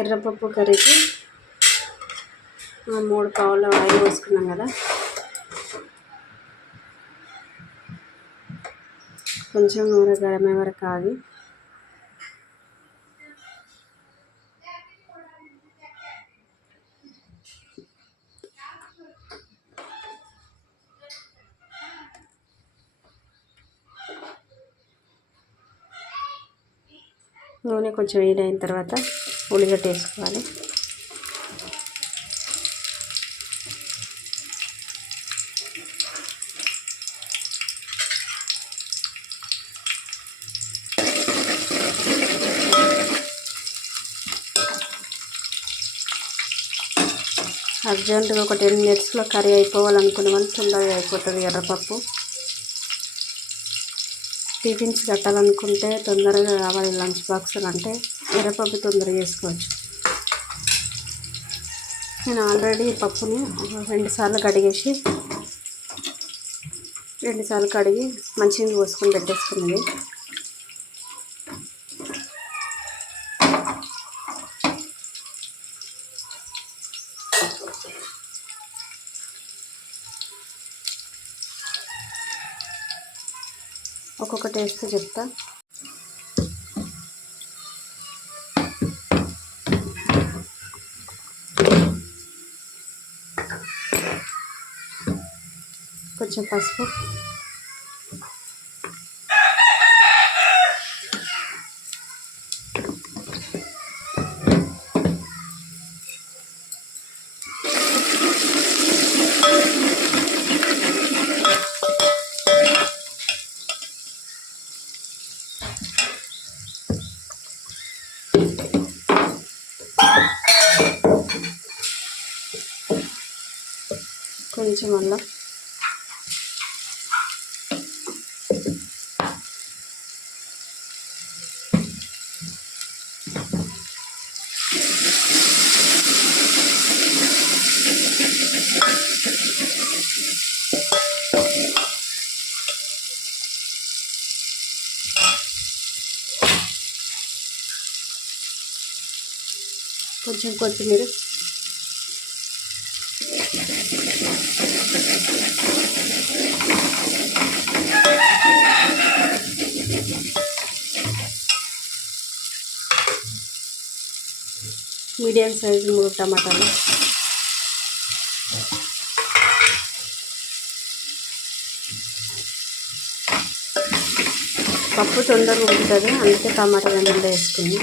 ఎర్రపప్పు కర్రీకి ఆ, మూడు పావుల ఆయిల్ పోసుకున్నాం కదా. కొంచెం నూనె గరమే వరకు ఆగి నూనె కొంచెం వేడైన తర్వాత ఉల్లిగడ్డ వేసుకోవాలి అర్జెంటుగా ఒక టెన్ మినిట్స్లో కర్రీ అయిపోవాలనుకునే వాళ్ళు తొందరగా అయిపోతుంది ఎర్రపప్పు. టిఫిన్స్ కట్టాలనుకుంటే తొందరగా కావాలి లంచ్ బాక్స్ అంటే ఎర్రపప్పు తొందరగా చేసుకోవచ్చు నేను ఆల్రెడీ పప్పుని రెండుసార్లు కడిగేసి రెండుసార్లు కడిగి మంచినీళ్ళు పోసుకొని పెట్టేసుకున్నది. ఒక్కొక్క టేస్ట్ చెప్తా. కొంచెం పసుపు. కొంచెం అల్లం కొంచెం కొత్తిమీర. మీడియం సైజు మూడు టమాటాలు. పప్పు తొందరగా ఉడుకుతుంది అందుకే టమాటాలు అన్నీ వేసుకుని.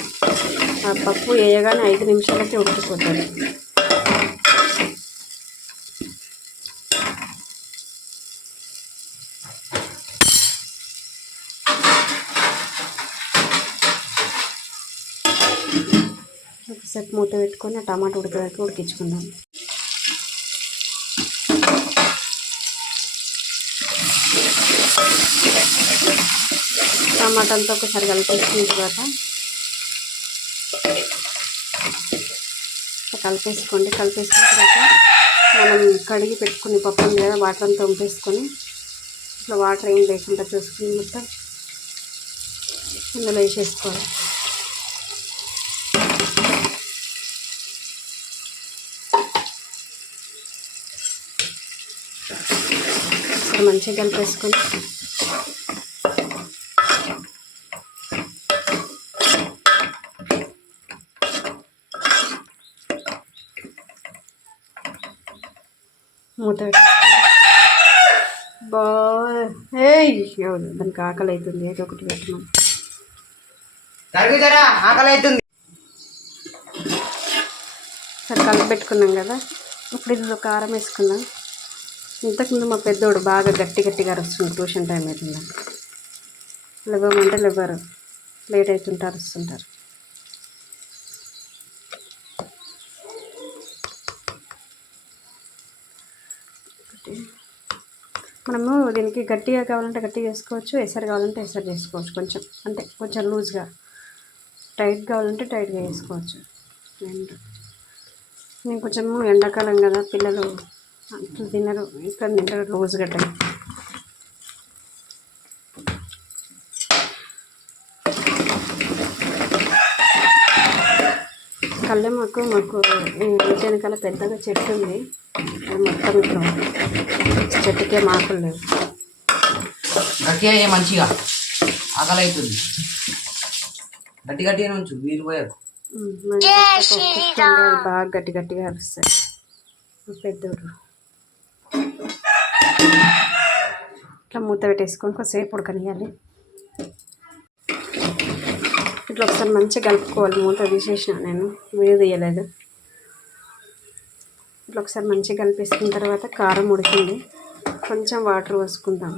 ఆ పప్పు వేయగానే ఐదు నిమిషాలకే ఉడికిపోతుంది. ఒకసేపు మూత పెట్టుకొని ఆ టమాటా ఉడికేదాకా ఉడికించుకుందాం. టమాటాలతో ఒకసారి కలిపేసుకున్న తర్వాత కలిపేసుకోండి. కలిపేసుకున్న తర్వాత మనం కడిగి పెట్టుకుని పప్పు ఉంది కదా వాటర్ అంతా వంపేసుకొని ఇట్లా వాటర్ ఏం లేకుండా చూసుకుని మొత్తం ఇందులో వేసేసుకోవాలి. ఇక్కడ మంచిగా కలిపేసుకొని. మూత బా దానికి ఆకలి అవుతుంది ఏదో ఒకటి తరుగుదరా ఆకలి అవుతుంది. సరే కలిపి పెట్టుకున్నాం కదా. ఇప్పుడు ఇందులో కారం వేసుకుందాం. ఇంతకుముందు మా పెద్దోడు బాగా గట్టి గట్టిగా అరుస్తుంది ట్యూషన్ టైం అయితే లేవమంటే లేవరు లేట్ అవుతుంటే అరుస్తుంటారు. మనము దీనికి గట్టిగా కావాలంటే గట్టిగా వేసుకోవచ్చు ఎసరు కావాలంటే ఎసరు చేసుకోవచ్చు కొంచెం అంటే కొంచెం లూజ్గా. టైట్ కావాలంటే టైట్గా వేసుకోవచ్చు నేను కొంచెము ఎండాకాలం కదా పిల్లలు అట్లా తినరు. ఇక్కడ తింటారు లూజ్గా టైట్ కళ్ళెమ్మకు మాకు ఈ ఇంటి వెనకాల పెద్దగా చెట్టు ఉంది. అది మొత్తం ఇప్పుడు చెట్టుకే మాకులు లేవు. గట్టిగా అయ్యే మంచిగా. ఆకలి అవుతుంది గట్టి గట్టిగానే ఉంచు మీరు పోయారు బాగా గట్టి గట్టిగా అరుస్తుంది పెద్దోడు. ఇట్లా మూత పెట్టేసుకొని కొద్దిసేపు ఉడకనియాలి. ఇట్లా ఒకసారి మంచిగా కలుపుకోవాలి. మూత తీసేసిన నేను. వీడియో తీయలేదు. ఇట్లా ఒకసారి మంచిగా కలిపేసుకున్న తర్వాత కారం ఉడికింది. కొంచెం వాటర్ పోసుకుందాం.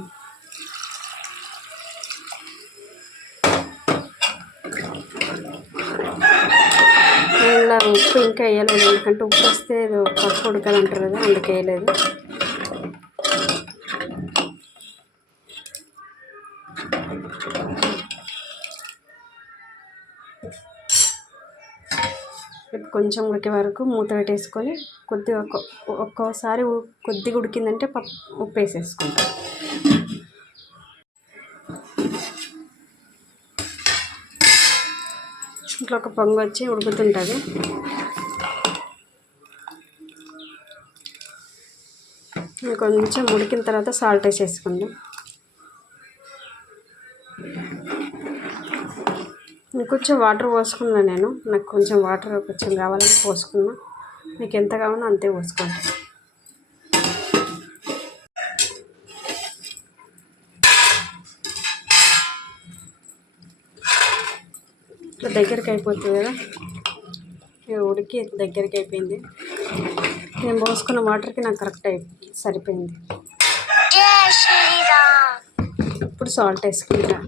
ఇలా ఉప్పు ఇంకా వేయలేదు. ఎందుకంటే ఉప్పు వస్తే పప్పు ఉడకాలంటారు కదా అందుకే వేయలేదు. కొంచెం ఉడికే వరకు మూత పెట్టేసుకొని కొద్దిగా ఒక్క ఒక్కోసారి కొద్దిగా ఉడికిందంటే పప్పు ఉప్పు వేసేసుకుంటాం ఇట్లా ఒక పొంగు వచ్చి ఉడుకుతుంటుంది. కొంచెం ఉడికిన తర్వాత సాల్ట్ వేసేసుకుందాం. ఇంకొంచెం వాటర్ పోసుకున్నా నేను. నాకు కొంచెం వాటర్ కొంచెం కావాలని పోసుకున్నా. మీకు ఎంత కావాలో అంతే పోసుకోండి ఇట్లా దగ్గరికి అయిపోతుంది కదా? ఉడికి దగ్గరికి అయిపోయింది. నేను పోసుకున్న వాటర్కి నాకు కరెక్ట్ అయి సరిపోయింది. ఇప్పుడు సాల్ట్ వేసుకుంటా.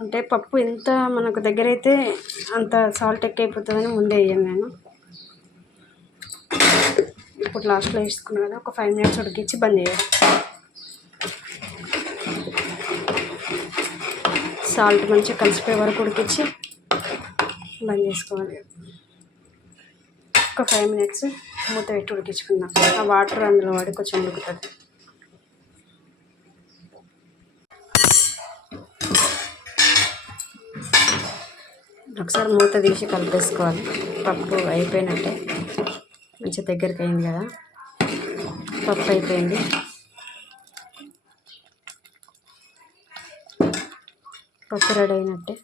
అంటే పప్పు ఎంత మనకు దగ్గర అయితే అంత సాల్ట్ ఎక్కువైపోతుందని ముందే వేయను నేను. ఇప్పుడు లాస్ట్లో వేసుకున్నాను కదా ఒక ఫైవ్ మినిట్స్ ఉడికించి బంద్ చేయాలి. సాల్ట్ మంచిగా కలిసిపోయే వరకు ఉడికించి బంద్ చేసుకోవాలి. ఒక ఫైవ్ మినిట్స్ మూత పెట్టి ఉడికించుకుందాం. ఆ వాటర్ అందులో వాడి కొంచెం ఉడుకుతుంది. ఒకసారి మూత తీసి కలిపేసుకోవాలి. పప్పు అయిపోయినట్టే. మంచి దగ్గరికి అయింది కదా. పప్పు అయిపోయింది. పప్పు రెడీ అయినట్టే.